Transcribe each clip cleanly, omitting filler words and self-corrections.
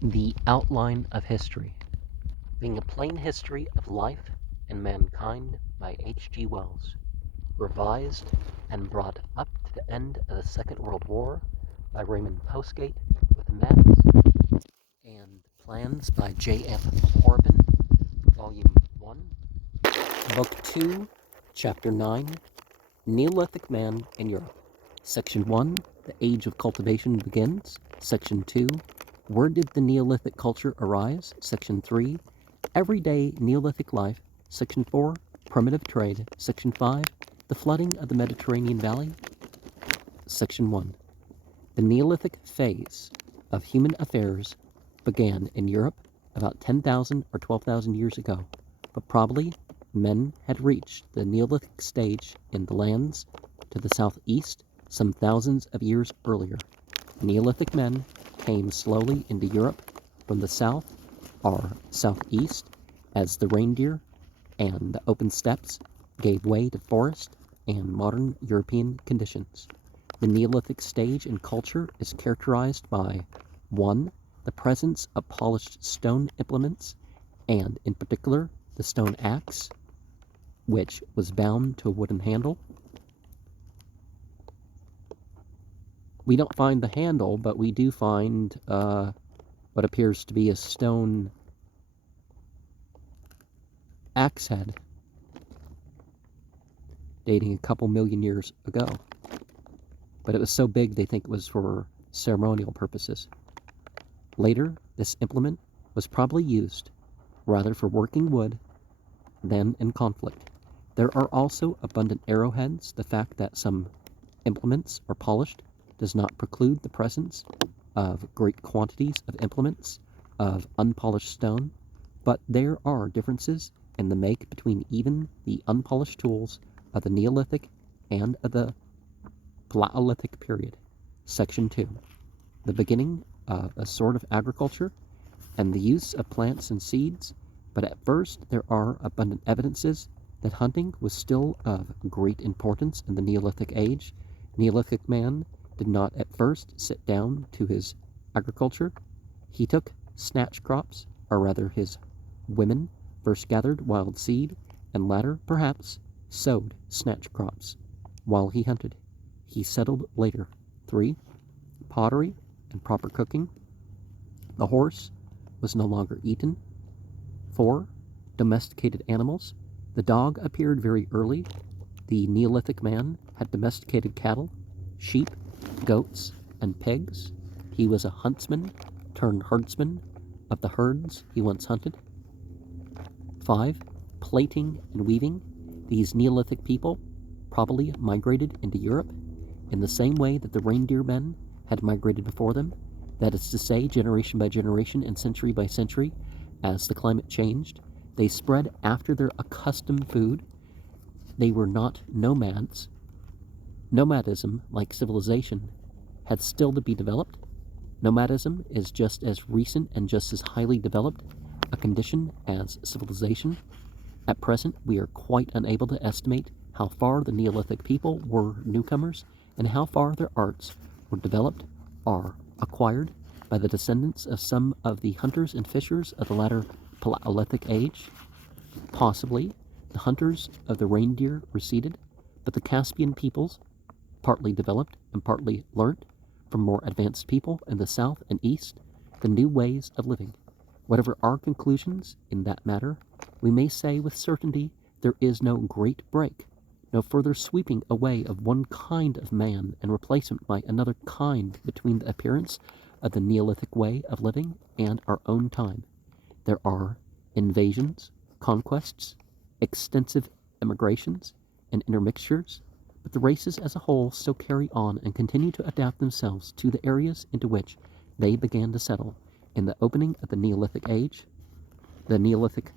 The Outline of History, being a plain history of life and mankind by H.G. Wells, revised and brought up to the end of the Second World War by Raymond Postgate with maps and plans by J.F. Corbin, Volume 1, Book 2, Chapter 9, Neolithic Man in Europe. Section 1, The Age of Cultivation Begins. Section 2, Where did the Neolithic culture arise? Section 3, Everyday Neolithic life. Section 4, Primitive trade. Section 5, The flooding of the Mediterranean Valley. Section 1, The Neolithic phase of human affairs began in Europe about 10,000 or 12,000 years ago, but probably men had reached the Neolithic stage in the lands to the southeast some thousands of years earlier. Neolithic men came slowly into Europe from the south or southeast as the reindeer and the open steppes gave way to forest and modern European conditions. The Neolithic stage in culture is characterized by 1. The presence of polished stone implements, and in particular the stone axe, which was bound to a wooden handle. We don't find the handle, but we do find what appears to be a stone axe head dating a couple million years ago. But it was so big they think it was for ceremonial purposes. Later, this implement was probably used rather for working wood than in conflict. There are also abundant arrowheads. The fact that some implements are polished does not preclude the presence of great quantities of implements of unpolished stone, but there are differences in the make between even the unpolished tools of the Neolithic and of the Paleolithic period. Section 2, The beginning of a sort of agriculture and the use of plants and seeds, but at first there are abundant evidences that hunting was still of great importance in the Neolithic age. Neolithic man did not at first sit down to his agriculture. He took snatch crops, or rather his women first gathered wild seed, and latter, perhaps, sowed snatch crops while he hunted. He settled later. 3. Pottery and proper cooking. The horse was no longer eaten. 4. Domesticated animals. The dog appeared very early. The Neolithic man had domesticated cattle, sheep, goats, and pigs. He was a huntsman turned herdsman of the herds he once hunted. 5. Plating and weaving. These Neolithic people probably migrated into Europe in the same way that the reindeer men had migrated before them, that is to say, generation by generation and century by century. As the climate changed, they spread after their accustomed food. They were not nomads. Nomadism, like civilization, had still to be developed. Nomadism is just as recent and just as highly developed a condition as civilization. At present, we are quite unable to estimate how far the Neolithic people were newcomers and how far their arts were developed or acquired by the descendants of some of the hunters and fishers of the latter Paleolithic age. Possibly, the hunters of the reindeer receded, but the Caspian peoples partly developed and partly learnt from more advanced people in the south and east the new ways of living. Whatever our conclusions in that matter, we may say with certainty there is no great break, no further sweeping away of one kind of man and replacement by another kind between the appearance of the Neolithic way of living and our own time. There are invasions, conquests, extensive immigrations, and intermixtures, but the races as a whole still carry on and continue to adapt themselves to the areas into which they began to settle. In the opening of the Neolithic age, the Neolithic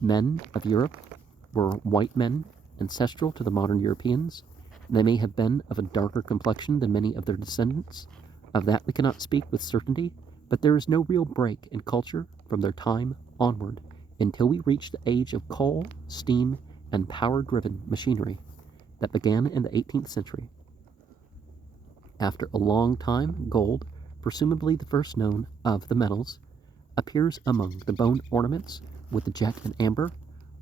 men of Europe were white men ancestral to the modern Europeans. They may have been of a darker complexion than many of their descendants. Of that we cannot speak with certainty, but there is no real break in culture from their time onward until we reach the age of coal, steam, and power-driven machinery that began in the 18th century. After a long time, gold presumably the first known of the metals, appears among the bone ornaments with the jet and amber.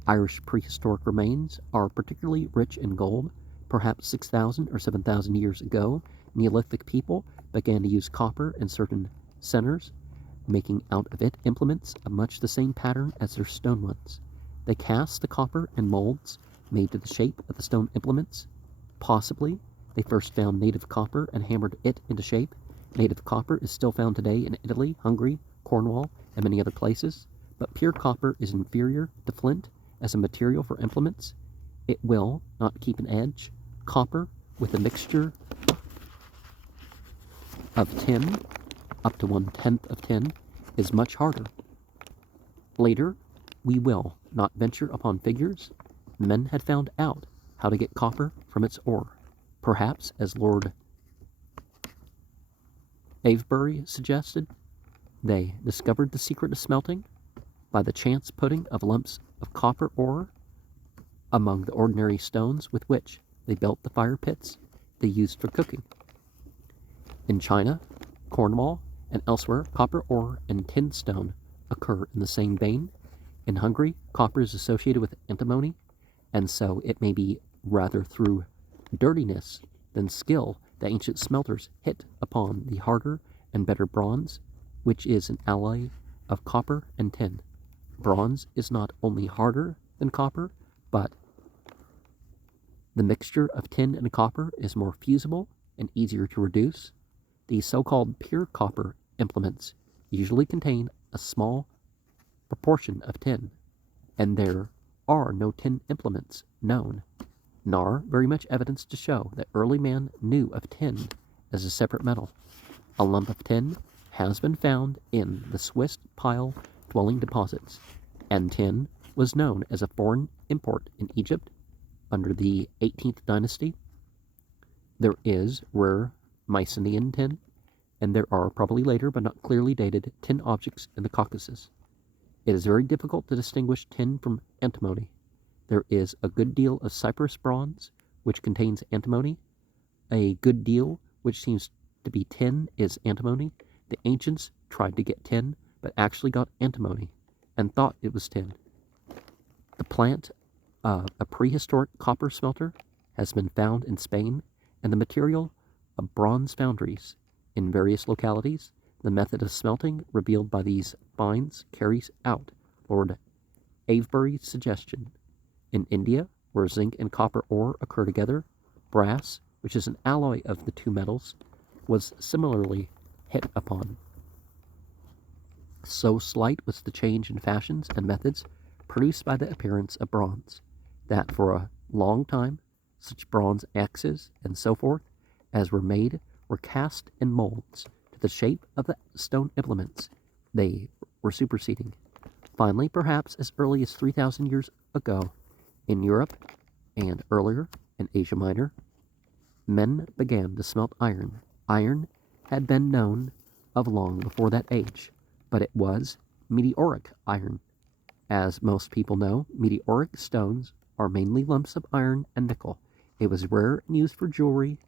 Irish prehistoric remains are particularly rich in gold. Perhaps 6,000 or 7,000 years ago, Neolithic people began to use copper in certain centers, making out of it implements of much the same pattern as their stone ones. They cast the copper in molds made to the shape of the stone implements. Possibly, they first found native copper and hammered it into shape. Native copper is still found today in Italy, Hungary, Cornwall, and many other places, but pure copper is inferior to flint as a material for implements. It will not keep an edge. Copper with a mixture of tin, up to 1/10 of tin, is much harder. Later, we will not venture upon figures. Men had found out how to get copper from its ore. Perhaps, as Lord Avebury suggested, they discovered the secret of smelting by the chance putting of lumps of copper ore among the ordinary stones with which they built the fire pits they used for cooking. In China, Cornwall, and elsewhere, copper ore and tin stone occur in the same vein. In Hungary, copper is associated with antimony, and so it may be rather through dirtiness than skill that ancient smelters hit upon the harder and better bronze, which is an alloy of copper and tin. Bronze is not only harder than copper, but the mixture of tin and copper is more fusible and easier to reduce. These so-called pure copper implements usually contain a small proportion of tin, and there are no tin implements known, nor very much evidence to show that early man knew of tin as a separate metal. A lump of tin has been found in the Swiss pile dwelling deposits, and tin was known as a foreign import in Egypt under the 18th dynasty. There is rare Mycenaean tin, and there are probably later but not clearly dated tin objects in the Caucasus. It is very difficult to distinguish tin from antimony. There is a good deal of Cyprus bronze, which contains antimony. A good deal, which seems to be tin, is antimony. The ancients tried to get tin, but actually got antimony, and thought it was tin. The plant of a prehistoric copper smelter has been found in Spain, and the material of bronze foundries in various localities. The method of smelting revealed by these finds carries out Lord Avebury's suggestion. In India, where zinc and copper ore occur together, brass, which is an alloy of the two metals, was similarly hit upon. So slight was the change in fashions and methods produced by the appearance of bronze, that for a long time such bronze axes and so forth as were made were cast in molds to the shape of the stone implements they were superseding. Finally, perhaps as early as 3,000 years ago, in Europe and earlier in Asia Minor, men began to smelt iron. Iron had been known of long before that age, but it was meteoric iron. As most people know, meteoric stones are mainly lumps of iron and nickel. It was rare and used for jewelry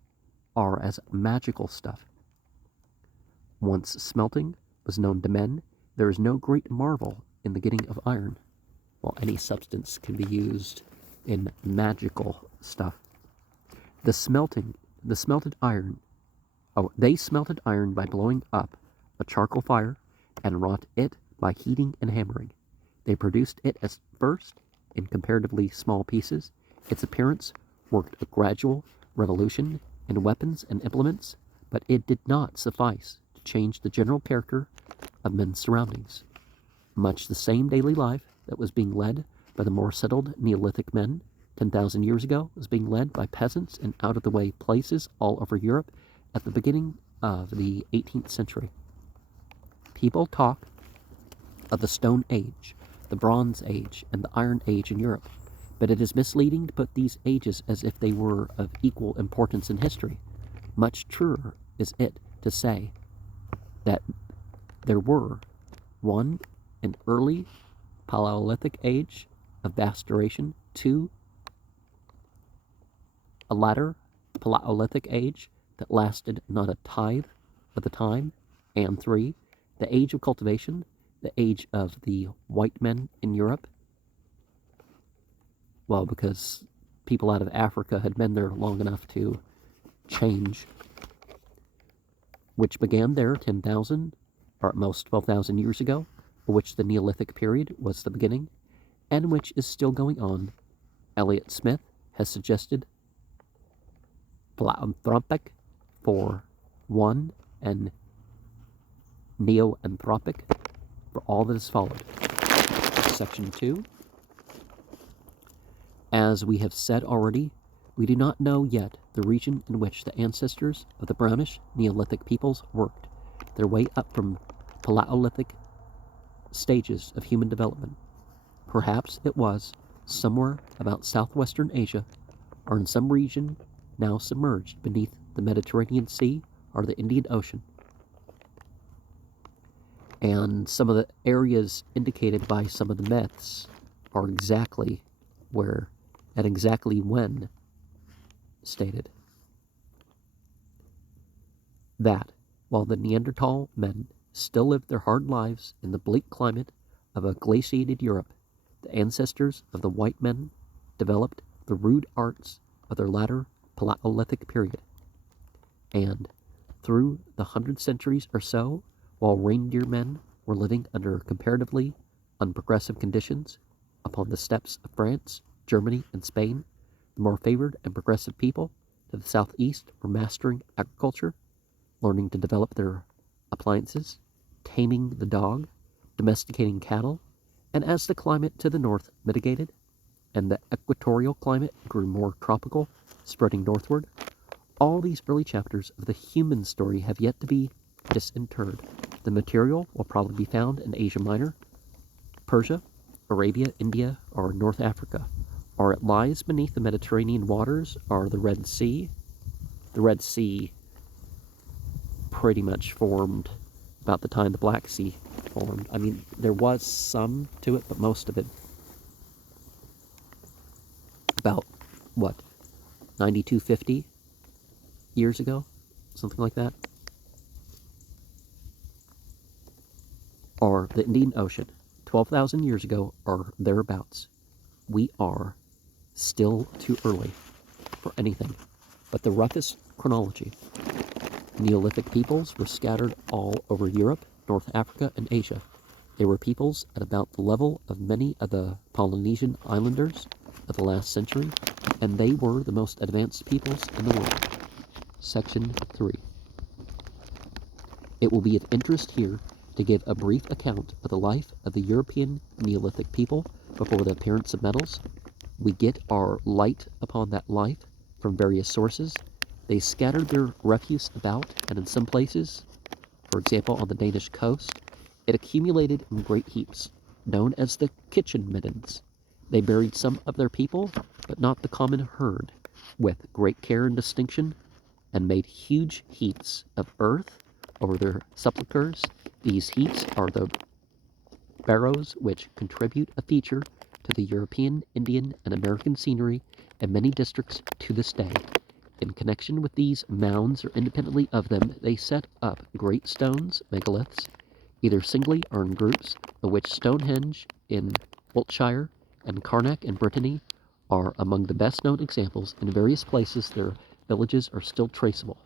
or as magical stuff. Once smelting was known to men, there is no great marvel in the getting of iron, while any substance can be used in magical stuff. They smelted iron by blowing up a charcoal fire and wrought it by heating and hammering. They produced it at first in comparatively small pieces. Its appearance worked a gradual revolution in weapons and implements, but it did not suffice to change the general character of men's surroundings. Much the same daily life that was being led by the more settled Neolithic men 10,000 years ago was being led by peasants in out-of-the-way places all over Europe at the beginning of the 18th century. People talk of the Stone Age, the Bronze Age, and the Iron Age in Europe, but it is misleading to put these ages as if they were of equal importance in history. Much truer is it to say that there were one, an early Paleolithic age of vast duration, two, a latter Paleolithic age that lasted not a tithe of the time, And 3, the age of cultivation, the age of the white men in Europe. Well, because people out of Africa had been there long enough to change, which began there 10,000 or at most 12,000 years ago, for which the Neolithic period was the beginning, and which is still going on. Elliot Smith has suggested Paleoanthropic for 1 and Neoanthropic for all that has followed. Section 2. As we have said already, we do not know yet the region in which the ancestors of the brownish Neolithic peoples worked their way up from Paleolithic stages of human development. Perhaps it was somewhere about southwestern Asia, or in some region now submerged beneath the Mediterranean Sea or the Indian Ocean. And some of the areas indicated by some of the myths are exactly where and exactly when stated. That while the Neanderthal men still lived their hard lives in the bleak climate of a glaciated Europe, the ancestors of the white men developed the rude arts of their latter Paleolithic period. And through the 100 centuries or so, while reindeer men were living under comparatively unprogressive conditions upon the steppes of France, Germany, and Spain, the more favored and progressive people to the southeast were mastering agriculture, learning to develop their appliances, taming the dog, domesticating cattle, and as the climate to the north mitigated and the equatorial climate grew more tropical, spreading northward, all these early chapters of the human story have yet to be disinterred. The material will probably be found in Asia Minor, Persia, Arabia, India, or North Africa, or it lies beneath the Mediterranean waters or the Red Sea. The Red Sea pretty much formed about the time the Black Sea formed. I mean, there was some to it, but most of it about, 9250 years ago? Something like that. Or the Indian Ocean, 12,000 years ago or thereabouts. We are still too early for anything but the roughest chronology. Neolithic peoples were scattered all over Europe, North Africa, and Asia. They were peoples at about the level of many of the Polynesian islanders of the last century, and they were the most advanced peoples in the world. Section 3. It will be of interest here to give a brief account of the life of the European Neolithic people before the appearance of metals. We get our light upon that life from various sources. They scattered their refuse about, and in some places, for example on the Danish coast, it accumulated in great heaps, known as the kitchen middens. They buried some of their people, but not the common herd, with great care and distinction, and made huge heaps of earth over their sepulchres. These heaps are the barrows which contribute a feature to the European, Indian, and American scenery in many districts to this day. In connection with these mounds or independently of them, they set up great stones, megaliths, either singly or in groups, of which Stonehenge in Wiltshire and Carnac in Brittany are among the best known examples. In various places their villages are still traceable.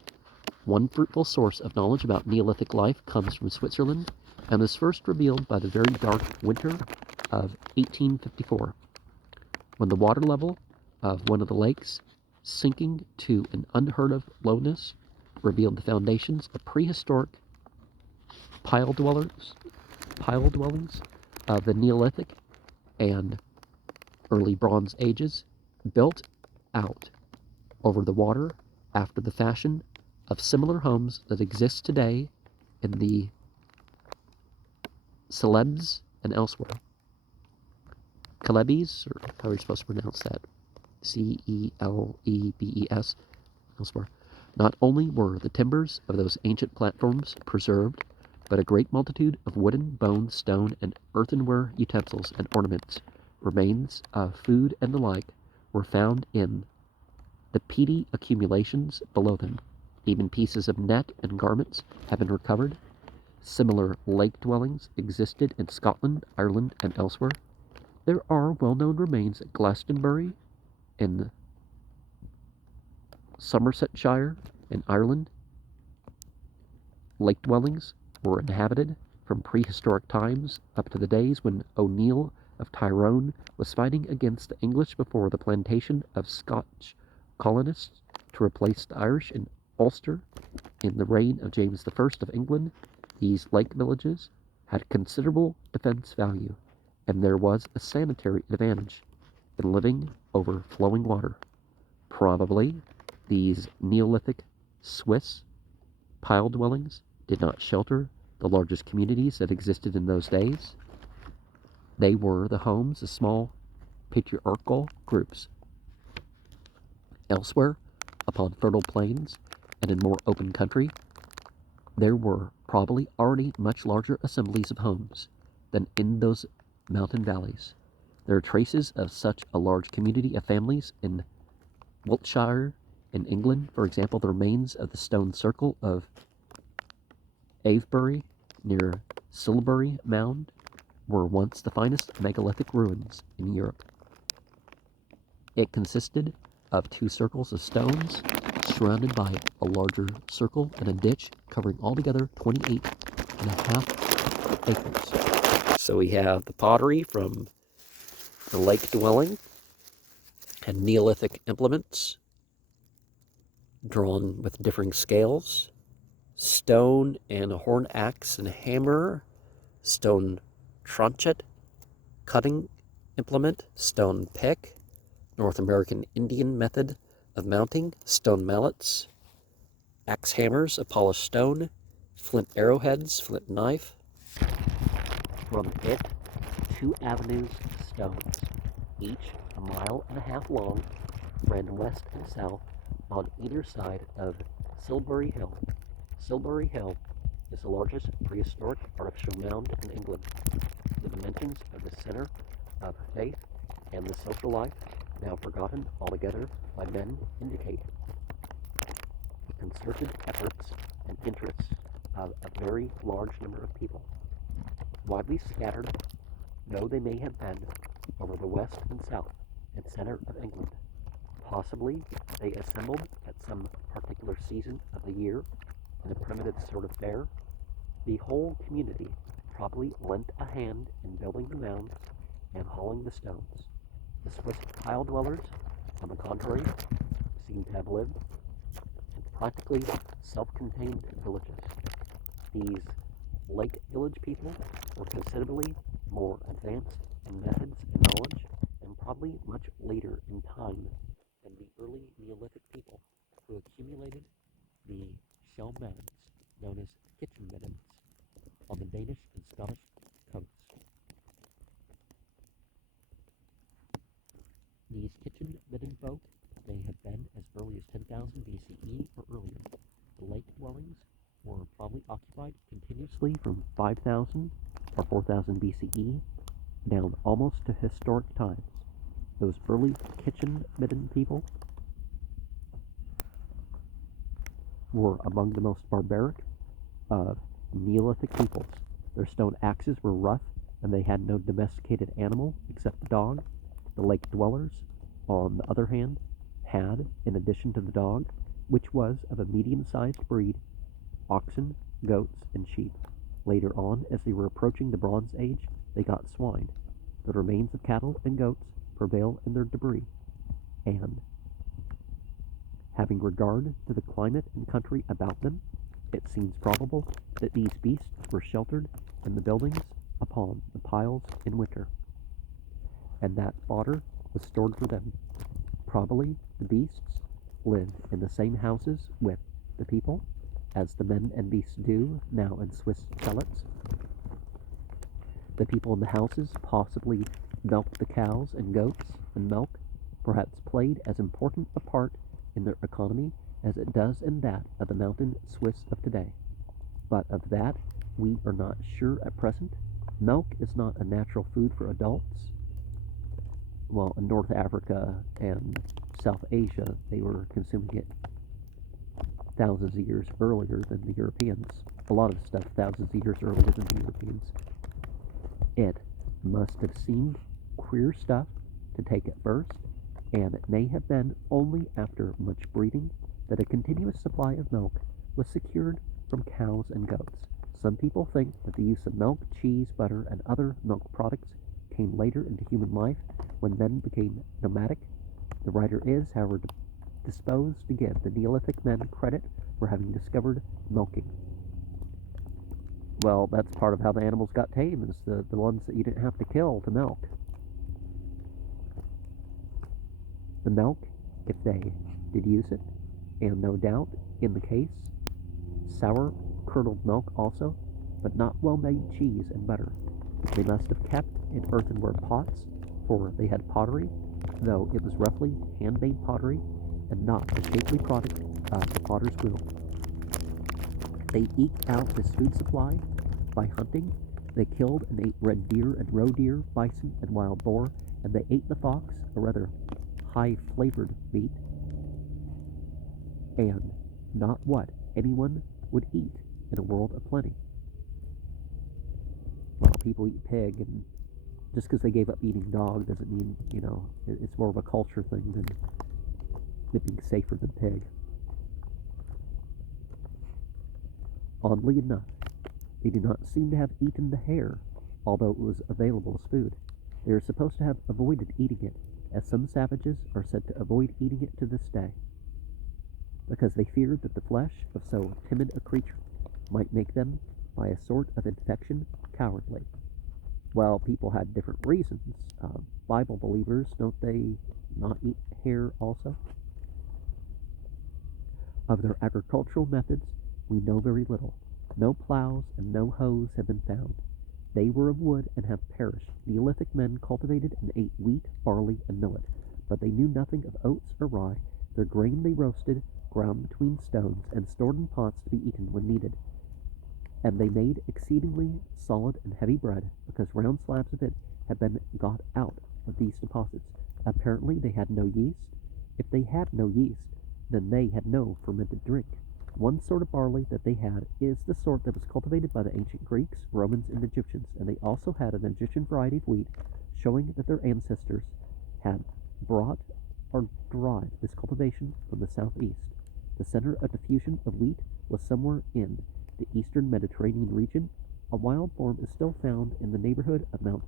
One fruitful source of knowledge about Neolithic life comes from Switzerland, and is first revealed by the very dark winter of 1854, when the water level of one of the lakes, sinking to an unheard of lowness, revealed the foundations of prehistoric pile dwellings of the Neolithic and early Bronze Ages, built out over the water after the fashion of similar homes that exist today in the Celebes and elsewhere. Celebes, or how are you supposed to pronounce that? Celebes, elsewhere. Not only were the timbers of those ancient platforms preserved, but a great multitude of wooden, bone, stone, and earthenware utensils and ornaments, remains of food and the like, were found in the peaty accumulations below them. Even pieces of net and garments have been recovered. Similar lake dwellings existed in Scotland, Ireland, and elsewhere. There are well-known remains at Glastonbury in Somersetshire in Ireland. Lake dwellings were inhabited from prehistoric times up to the days when O'Neill of Tyrone was fighting against the English before the plantation of Scotch colonists to replace the Irish in Ulster. In the reign of James I of England, these lake villages had considerable defense value, and there was a sanitary advantage in living over flowing water. Probably these Neolithic Swiss pile dwellings did not shelter the largest communities that existed in those days. They were the homes of small patriarchal groups. Elsewhere, upon fertile plains and in more open country, there were probably already much larger assemblies of homes than in those mountain valleys. There are traces of such a large community of families in Wiltshire in England. For example, the remains of the stone circle of Avebury near Silbury Mound were once the finest megalithic ruins in Europe. It consisted of two circles of stones surrounded by a larger circle and a ditch covering altogether 28.5 acres. So we have the pottery from the lake dwelling and Neolithic implements drawn with differing scales, stone and a horn axe and a hammer, stone trunchet, cutting implement, stone pick, North American Indian method of mounting, stone mallets, axe hammers of polished stone, flint arrowheads, flint knife. From it, 2 avenues of stones, each 1.5 miles long, ran west and south on either side of Silbury Hill. Silbury Hill is the largest prehistoric artificial mound in England. The dimensions of the center of faith and the social life, now forgotten altogether by men, indicate the concerted efforts and interests of a very large number of people, widely scattered though they may have been over the west and south and center of England. Possibly they assembled at some particular season of the year in a primitive sort of fair. The whole community probably lent a hand in building the mounds and hauling the stones. The Swiss pile dwellers, on the contrary, seem to have lived in practically self-contained villages. These lake village people were considerably more advanced in methods and knowledge, and probably much later in time than the early Neolithic people who accumulated the shell mounds known as kitchen middens on the Danish and Scottish coasts. These kitchen midden folk may have been as early as 10,000 BCE or earlier. The lake dwellings were probably occupied continuously from 5,000 or 4,000 BCE down almost to historic times. Those early kitchen midden people were among the most barbaric of Neolithic peoples. Their stone axes were rough, and they had no domesticated animal except the dog. The lake dwellers, on the other hand, had, in addition to the dog, which was of a medium-sized breed, oxen, goats, and sheep. Later on, as they were approaching the Bronze Age, they got swine. The remains of cattle and goats prevail in their debris, and, having regard to the climate and country about them, it seems probable that these beasts were sheltered in the buildings upon the piles in winter, and that fodder was stored for them. Probably the beasts lived in the same houses with the people, as the men and beasts do now in Swiss chalets. The people in the houses possibly milked the cows and goats, and milk perhaps played as important a part in their economy as it does in that of the mountain Swiss of today. But of that we are not sure at present. Milk is not a natural food for adults. Well, in North Africa and South Asia, they were consuming it thousands of years earlier than the Europeans. a lot of stuff thousands of years earlier than the Europeans. It must have seemed queer stuff to take at first, and it may have been only after much breeding that a continuous supply of milk was secured from cows and goats. Some people think that the use of milk, cheese, butter, and other milk products came later into human life when men became nomadic. The writer is, however, disposed to give the Neolithic men credit for having discovered milking. Well, that's part of how the animals got tame, is the ones that you didn't have to kill to milk. The milk, if they did use it, and no doubt, in the case, sour curdled milk also, but not well-made cheese and butter. They must have kept in earthenware pots, for they had pottery, though it was roughly hand-made pottery, and not the shapely product of the potter's wheel. They eked out this food supply by hunting. They killed and ate red deer and roe deer, bison and wild boar, and they ate the fox, a rather high-flavored meat, and not what anyone would eat in a world of plenty. Well, people eat pig, and just because they gave up eating dog doesn't mean, it's more of a culture thing than it being safer than pig. Oddly enough, they do not seem to have eaten the hare, although it was available as food. They are supposed to have avoided eating it, as some savages are said to avoid eating it to this day, because they feared that the flesh of so timid a creature might make them, by a sort of infection, cowardly. Well, people had different reasons. Bible believers, don't they not eat hare also? Of their agricultural methods, we know very little. No plows and no hoes have been found. They were of wood and have perished. Neolithic men cultivated and ate wheat, barley, and millet, but they knew nothing of oats or rye. Their grain they roasted, ground between stones, and stored in pots to be eaten when needed. And they made exceedingly solid and heavy bread, because round slabs of it had been got out of these deposits. Apparently they had no yeast. If they had no yeast, then they had no fermented drink. One sort of barley that they had is the sort that was cultivated by the ancient Greeks, Romans, and Egyptians, and they also had an Egyptian variety of wheat, showing that their ancestors had brought or derived this cultivation from the southeast. The center of diffusion of wheat was somewhere in the eastern Mediterranean region. A wild form is still found in the neighborhood of Mount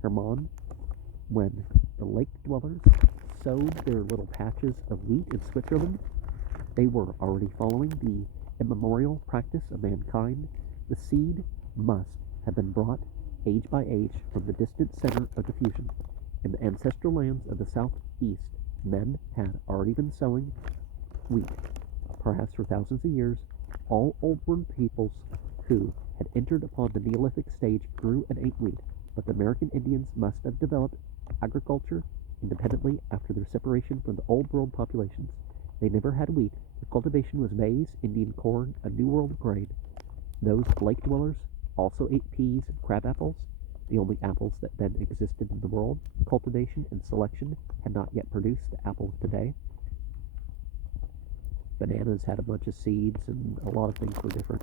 Hermon, when the lake dwellers sowed their little patches of wheat in Switzerland. They were already following the immemorial practice of mankind. The seed must have been brought age by age from the distant center of diffusion. In the ancestral lands of the southeast, men had already been sowing wheat, perhaps for thousands of years. All old-world peoples who had entered upon the Neolithic stage grew and ate wheat, but the American Indians must have developed agriculture independently after their separation from the Old World populations. They never had wheat. Their cultivation was maize, Indian corn, a New World grain. Those lake dwellers also ate peas and crab apples, the only apples that then existed in the world. Cultivation and selection had not yet produced the apple of today. Bananas had a bunch of seeds, and a lot of things were different.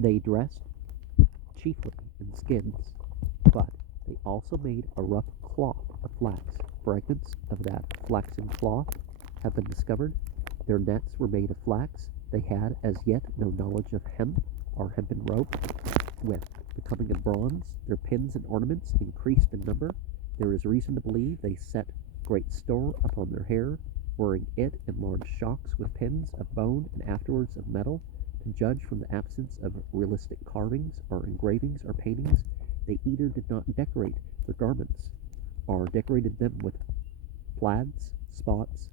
They dressed chiefly in skins, but they also made a rough cloth of flax. Fragments of that flaxen cloth have been discovered. Their nets were made of flax. They had as yet no knowledge of hemp or hempen rope. With the coming of bronze, their pins and ornaments increased in number. There is reason to believe they set great store upon their hair, wearing it in large shocks with pins of bone and afterwards of metal. To judge from the absence of realistic carvings or engravings or paintings, they either did not decorate their garments or decorated them with plaids, spots,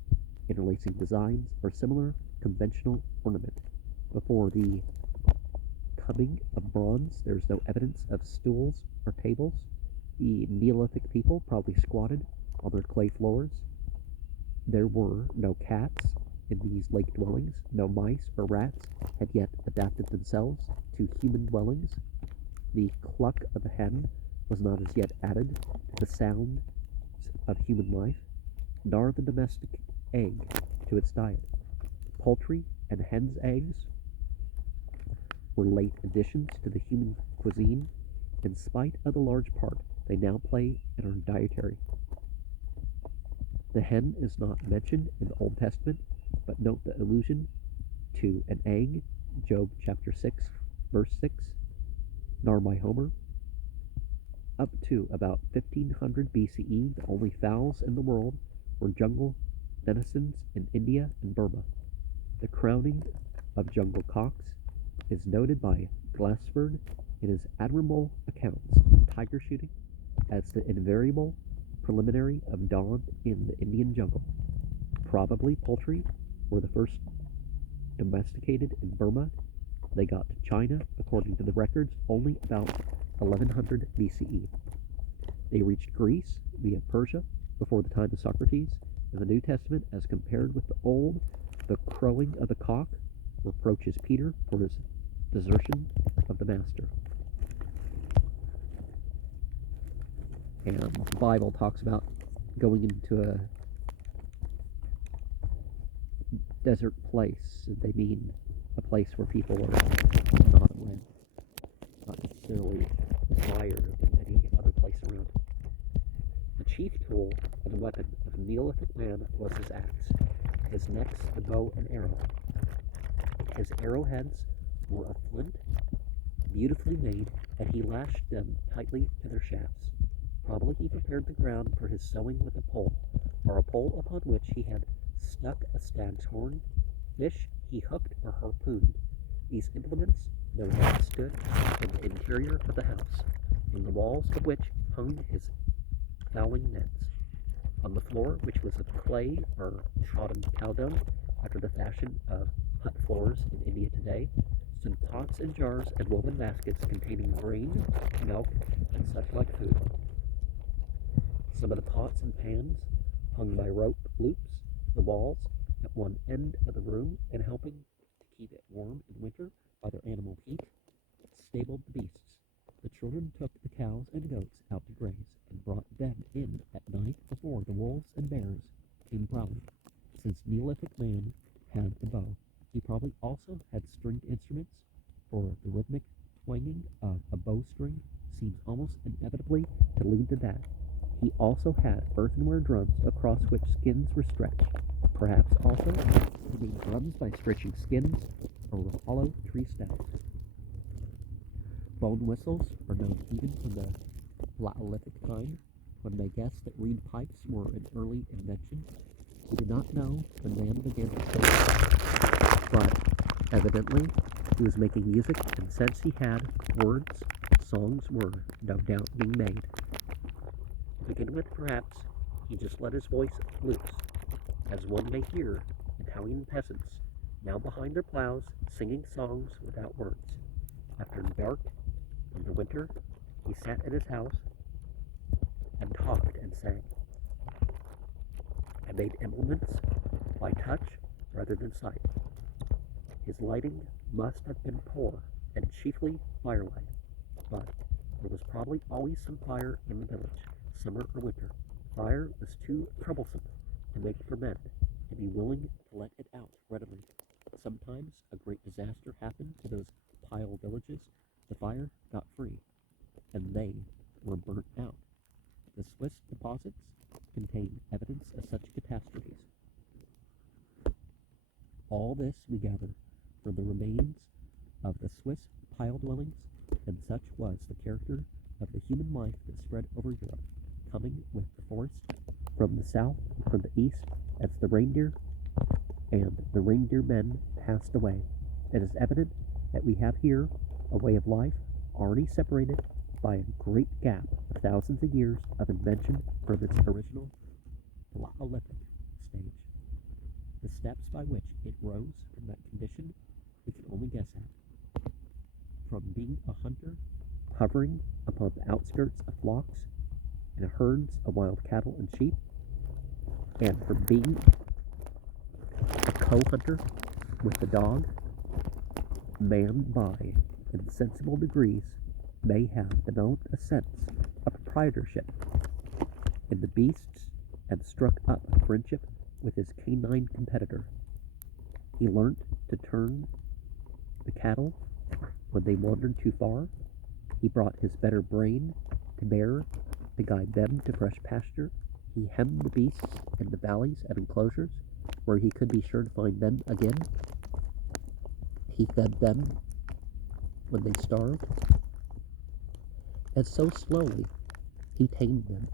interlacing designs, or similar conventional ornament. Before the coming of bronze, there is no evidence of stools or tables. The Neolithic people probably squatted on their clay floors. There were no cats in these lake dwellings. No mice or rats had yet adapted themselves to human dwellings. The cluck of a hen was not as yet added to the sound of human life, nor the domestic egg to its diet. Poultry and hen's eggs were late additions to the human cuisine, in spite of the large part they now play in our dietary. The hen is not mentioned in the Old Testament, but note the allusion to an egg, Job chapter 6, verse 6, nor by Homer. Up to about 1500 BCE, the only fowls in the world were jungle denizens in India and Burma. The crowning of jungle cocks is noted by Glassford in his admirable accounts of tiger shooting as the invariable preliminary of dawn in the Indian jungle. Probably poultry were the first domesticated in Burma. They got to China, according to the records, only about 1100 BCE. They reached Greece via Persia before the time of Socrates. In the New Testament, as compared with the Old, the crowing of the cock reproaches Peter for his desertion of the master. And the Bible talks about going into a desert place. They mean a place where people are not wed, not necessarily drier than any other place around. The chief tool and weapon of a Neolithic man was his axe, his next the bow and arrow. His arrowheads were of flint, beautifully made, and he lashed them tightly to their shafts. Probably he prepared the ground for his sowing with a pole, or a pole upon which he had stuck a stag's horn. Fish he hooked or harpooned. These implements, no doubt, stood in the interior of the house, from the walls of which hung his fowling nets. On the floor, which was of clay or trodden cow dung, after the fashion of hut floors in India today, stood pots and jars and woven baskets containing grain, milk, and such like food. Some of the pots and pans hung by rope loops to the walls at one end of the room, and helping to keep it warm in winter by their animal heat, stabled the beasts. The children took the cows and goats out to graze, and brought them in at night before the wolves and bears came prowling. Since Neolithic man had the bow, he probably also had stringed instruments, for the rhythmic twanging of a bowstring seems almost inevitably to lead to that. He also had earthenware drums across which skins were stretched. Perhaps also he made drums by stretching skins or hollow tree stems. Bone whistles are known even from the Paleolithic time. One may guess that reed pipes were an early invention. We do not know when man began to play, but evidently he was making music, and since he had words, songs were no doubt being made. To begin with, perhaps, he just let his voice loose, as one may hear Italian peasants, now behind their plows, singing songs without words. After dark in the winter, he sat in his house and talked and sang. I made implements by touch rather than sight. His lighting must have been poor and chiefly firelight, but there was probably always some fire in the village, summer or winter. Fire was too troublesome to make for men to be willing to let it out readily. Sometimes a great disaster happened to those pile villages. The fire got free, and they were burnt out. The Swiss deposits contain evidence of such catastrophes. All this we gather from the remains of the Swiss pile dwellings, and such was the character of the human life that spread over Europe, coming with the forest from the south, from the east, as the reindeer and the reindeer men passed away. It is evident that we have here a way of life already separated by a great gap of thousands of years of invention from its original Paleolithic stage. The steps by which it rose from that condition we can only guess at. From being a hunter, hovering upon the outskirts of flocks and herds of wild cattle and sheep, and from being a co-hunter with the dog, man by insensible degrees may have developed a sense of proprietorship in the beasts and struck up a friendship with his canine competitor. He learnt to turn the cattle when they wandered too far. He brought his better brain to bear to guide them to fresh pasture. He hemmed the beasts in the valleys and enclosures where he could be sure to find them again. He fed them when they starved, and so slowly he tamed them.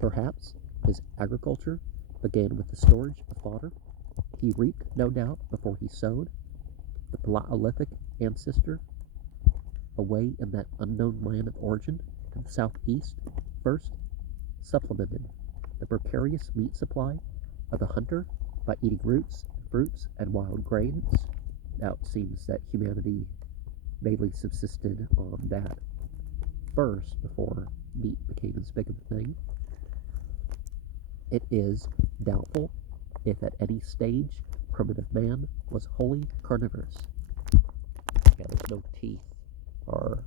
Perhaps his agriculture began with the storage of fodder. He reaped, no doubt, before he sowed. The Paleolithic ancestor, away in that unknown land of origin to the southeast, first supplemented the precarious meat supply of the hunter by eating roots, fruits, and wild grains. Now it seems that humanity mainly subsisted on that first before meat became as big of a thing. It is doubtful if at any stage primitive man was wholly carnivorous. Yeah, there's no teeth or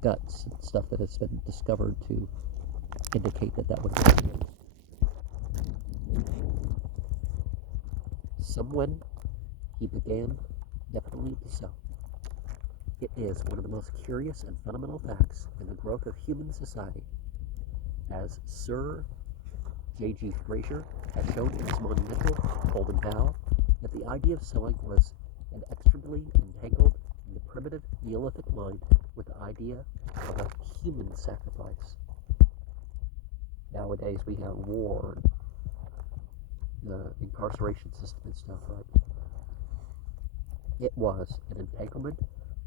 guts and stuff that has been discovered to indicate that that would be the case. Somewhen he began definitely to sow. It is one of the most curious and fundamental facts in the growth of human society, as Sir J.G. Fraser has shown in his monumental Golden Bough, that the idea of sowing was inextricably entangled in the primitive Neolithic mind with the idea of a human sacrifice. Nowadays we have war and the incarceration system and stuff, right? It was an entanglement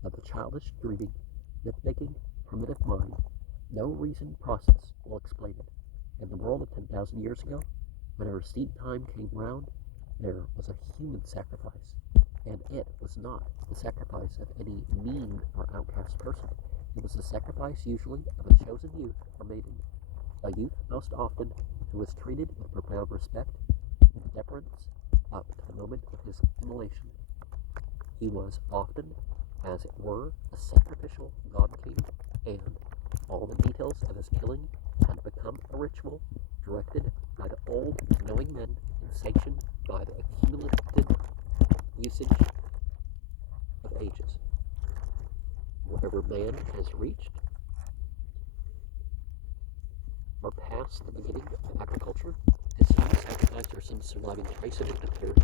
of the childish, dreaming, myth-making, primitive mind. No reasoned process will explain it. In the world of 10,000 years ago, whenever seed time came round, there was a human sacrifice, and it was not the sacrifice of any mean or outcast person. It was the sacrifice usually of a chosen youth or maiden, a youth most often who was treated with profound respect and deference up to the moment of his immolation. He was often, as it were, a sacrificial god-king, and all the details of his killing had become a ritual directed by the old knowing men and sanctioned by the accumulated usage of ages. Wherever man has reached or past the beginning of agriculture, as soon as sacrifice or some surviving trace of it appears,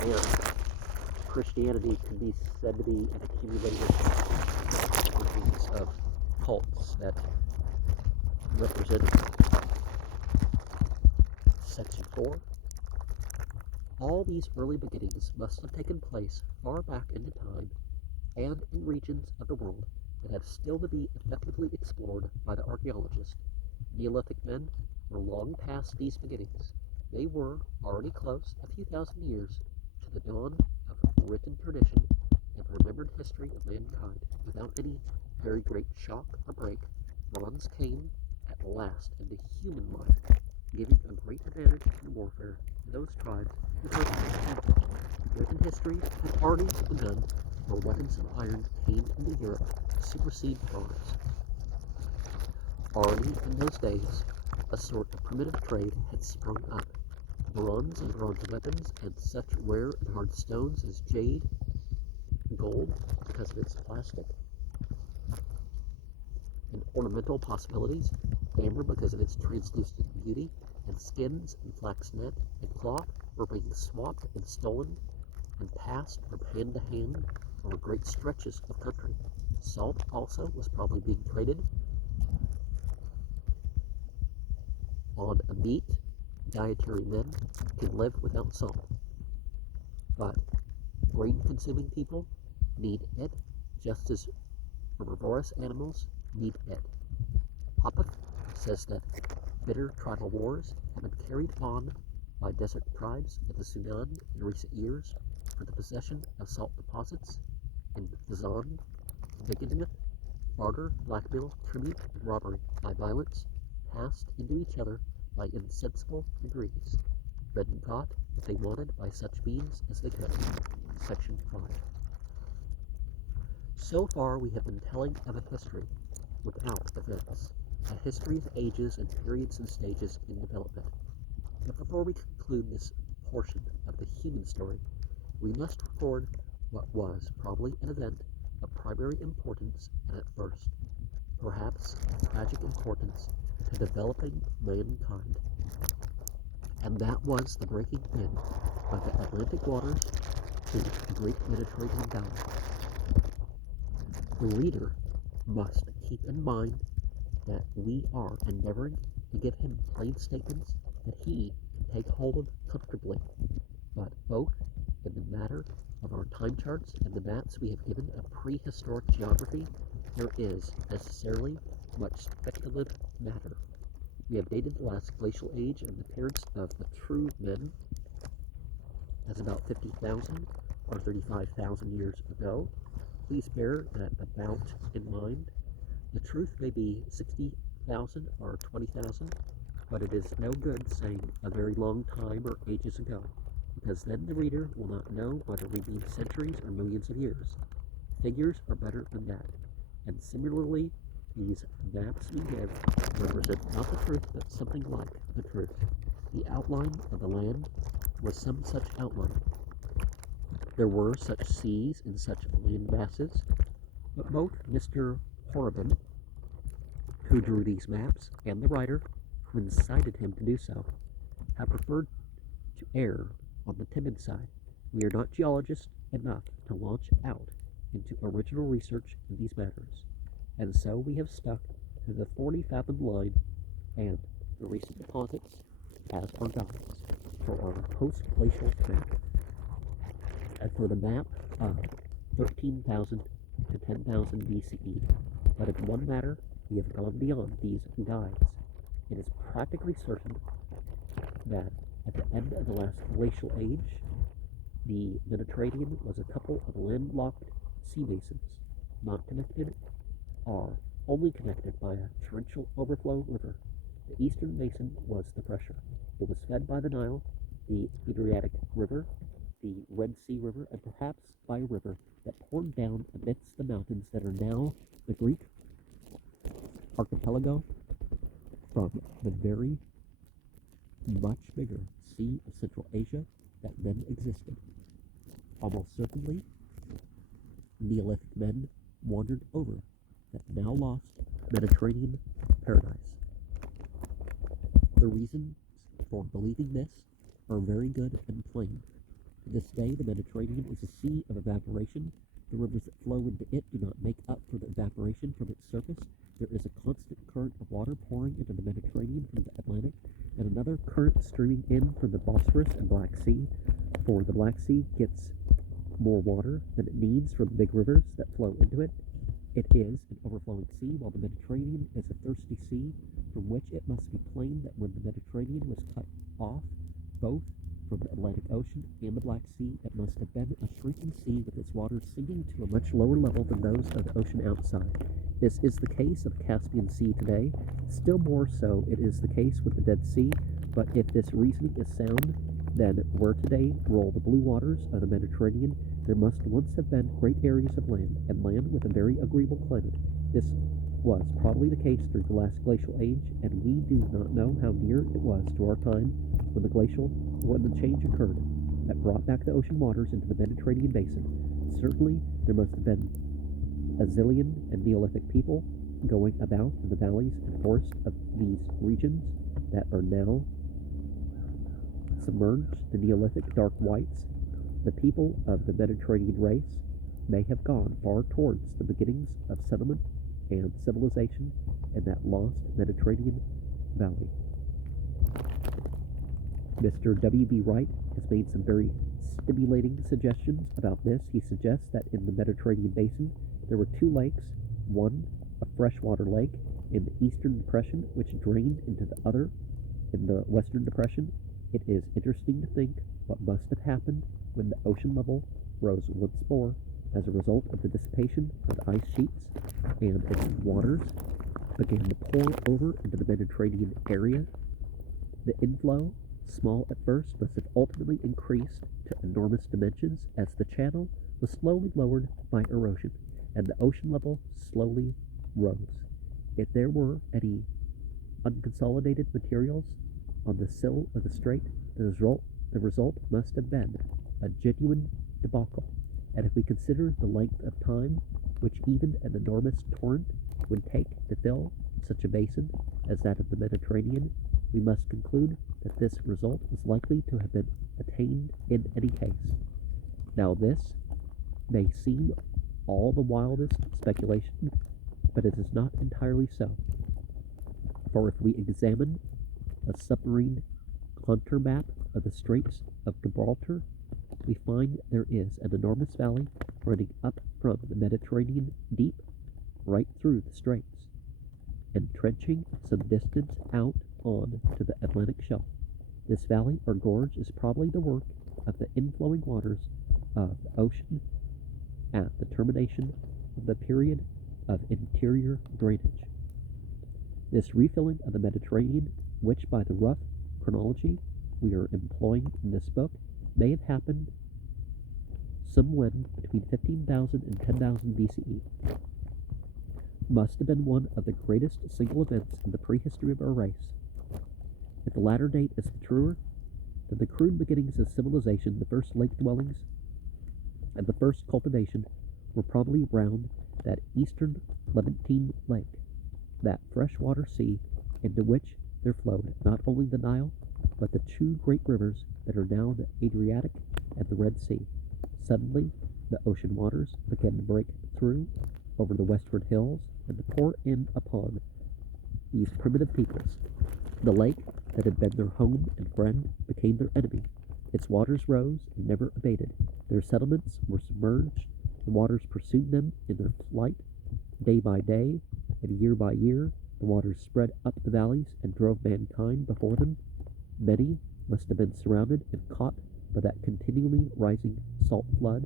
and Christianity can be said to be an accumulated workings of cults that represent Section 4. All these early beginnings must have taken place far back into time and in regions of the world that have still to be effectively explored by the archaeologist. Neolithic men were long past these beginnings. They were already close, a few thousand years, to the dawn of written tradition and remembered history of mankind. Without any very great shock or break, bronze came at last into human life, giving a great advantage in warfare to those tribes who first had it. Written history had already begun, where weapons of iron came into Europe to supersede bronze. Already in those days, a sort of primitive trade had sprung up. Bronze and bronze weapons and such rare and hard stones as jade, gold because of its plastic and ornamental possibilities, amber because of its translucent beauty, and skins and flax net and cloth were being swapped and stolen and passed from hand to hand over great stretches of country. Salt also was probably being traded on a meat. Dietary men can live without salt, but grain-consuming people need it just as herbivorous animals need it. Hoppeth says that bitter tribal wars have been carried on by desert tribes of the Sudan in recent years for the possession of salt deposits in Kazan, bigotry, barter, blackmail, tribute, and robbery by violence passed into each other by insensible degrees. Men got what they wanted by such means as they could. Section 5. So far we have been telling of a history without events, a history of ages and periods and stages in development. But before we conclude this portion of the human story, we must record what was probably an event of primary importance and at first, perhaps tragic importance to developing mankind. And that was the breaking in of the Atlantic waters to the Greek Mediterranean Valley. The reader must keep in mind that we are endeavoring to give him plain statements that he can take hold of comfortably, but both in the matter of our time charts and the maps we have given of prehistoric geography, there is necessarily much speculative matter. We have dated the last glacial age and the appearance of the true men as about 50,000 or 35,000 years ago. Please bear that about in mind. The truth may be 60,000 or 20,000, but it is no good saying a very long time or ages ago, because then the reader will not know whether we mean centuries or millions of years. Figures are better than that, and similarly, these maps we give represent not the truth, but something like the truth. The outline of the land was some such outline. There were such seas and such land masses, but both Mr. Horrobin, who drew these maps, and the writer who incited him to do so, have preferred to err on the timid side. We are not geologists enough to launch out into original research in these matters, and so we have stuck to the 40-fathom line and the recent deposits as our guides for our post-glacial map. And for the map of 13,000 to 10,000 BCE, but in one matter we have gone beyond these guides. It is practically certain that at the end of the last glacial age, the Mediterranean was a couple of landlocked sea basins, not connected, or only connected by a torrential overflow river. The eastern basin was the pressure. It was fed by the Nile, the Adriatic River, the Red Sea River, and perhaps by a river that poured down amidst the mountains that are now the Greek archipelago from the very much bigger Sea of Central Asia that then existed. Almost certainly, Neolithic men wandered over that now lost Mediterranean paradise. The reasons for believing this are very good and plain. To this day, the Mediterranean is a sea of evaporation. The rivers that flow into it do not make up for the evaporation from its surface. There is a constant current of water pouring into the Mediterranean from the Atlantic, and another current streaming in from the Bosphorus and Black Sea, for the Black Sea gets more water than it needs from the big rivers that flow into it. It is an overflowing sea, while the Mediterranean is a thirsty sea, from which it must be plain that when the Mediterranean was cut off, both from the Atlantic Ocean and the Black Sea, it must have been a shrinking sea with its waters sinking to a much lower level than those of the ocean outside. This is the case of the Caspian Sea today. Still more so, it is the case with the Dead Sea, but if this reasoning is sound, then where today roll the blue waters of the Mediterranean, there must once have been great areas of land, and land with a very agreeable climate. This was probably the case through the last glacial age, and we do not know how near it was to our time when the change occurred that brought back the ocean waters into the Mediterranean basin. Certainly, there must have been a zillion and Neolithic people going about in the valleys and forests of these regions that are now submerged, the Neolithic dark whites. The people of the Mediterranean race may have gone far towards the beginnings of settlement and civilization in that lost Mediterranean valley. Mr. W.B. Wright has made some very stimulating suggestions about this. He suggests that in the Mediterranean basin there were two lakes, one a freshwater lake in the Eastern Depression which drained into the other in the Western Depression. It is interesting to think what must have happened when the ocean level rose once more as a result of the dissipation of the ice sheets, and its waters began to pour over into the Mediterranean area. The inflow, small at first, must have ultimately increased to enormous dimensions as the channel was slowly lowered by erosion, and the ocean level slowly rose. If there were any unconsolidated materials on the sill of the strait, the result the result must have been a genuine debacle, and if we consider the length of time which even an enormous torrent would take to fill such a basin as that of the Mediterranean, we must conclude that this result was likely to have been attained in any case. Now this may seem all the wildest speculation, but it is not entirely so. For if we examine a submarine contour map of the Straits of Gibraltar, we find there is an enormous valley running up from the Mediterranean deep right through the straits, and trenching some distance out on to the Atlantic shelf. This valley or gorge is probably the work of the inflowing waters of the ocean at the termination of the period of interior drainage. This refilling of the Mediterranean, which by the rough chronology we are employing in this book, may have happened somewhere between 15,000 and 10,000 BCE, must have been one of the greatest single events in the prehistory of our race. If the latter date is the truer, then the crude beginnings of civilization, the first lake dwellings, and the first cultivation were probably round that eastern Levantine lake, that freshwater sea into which there flowed not only the Nile, but the two great rivers that are now the Adriatic and the Red Sea. Suddenly, the ocean waters began to break through over the westward hills and to pour in upon these primitive peoples. The lake that had been their home and friend became their enemy. Its waters rose and never abated. Their settlements were submerged. The waters pursued them in their flight day by day, and year by year the waters spread up the valleys and drove mankind before them. Many must have been surrounded and caught by that continually rising salt flood.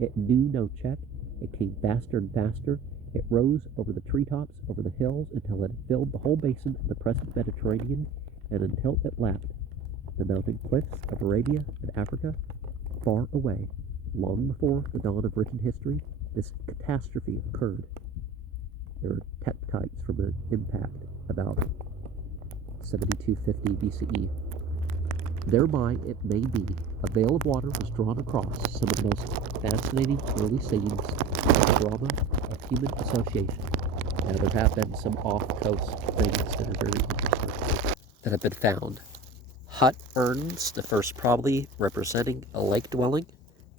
It knew no check. It came faster and faster. It rose over the treetops, over the hills, until it had filled the whole basin of the present Mediterranean, and until it lapped the mountain cliffs of Arabia and Africa. Far away, long before the dawn of written history, this catastrophe occurred. There are tektites from an impact about 7250 BCE. Thereby, it may be, a veil of water was drawn across some of the most fascinating early scenes of the drama of human association. Now, there have been some off-coast things that are very interesting that have been found. Hut urns, the first probably representing a lake dwelling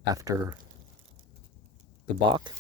after the Bach.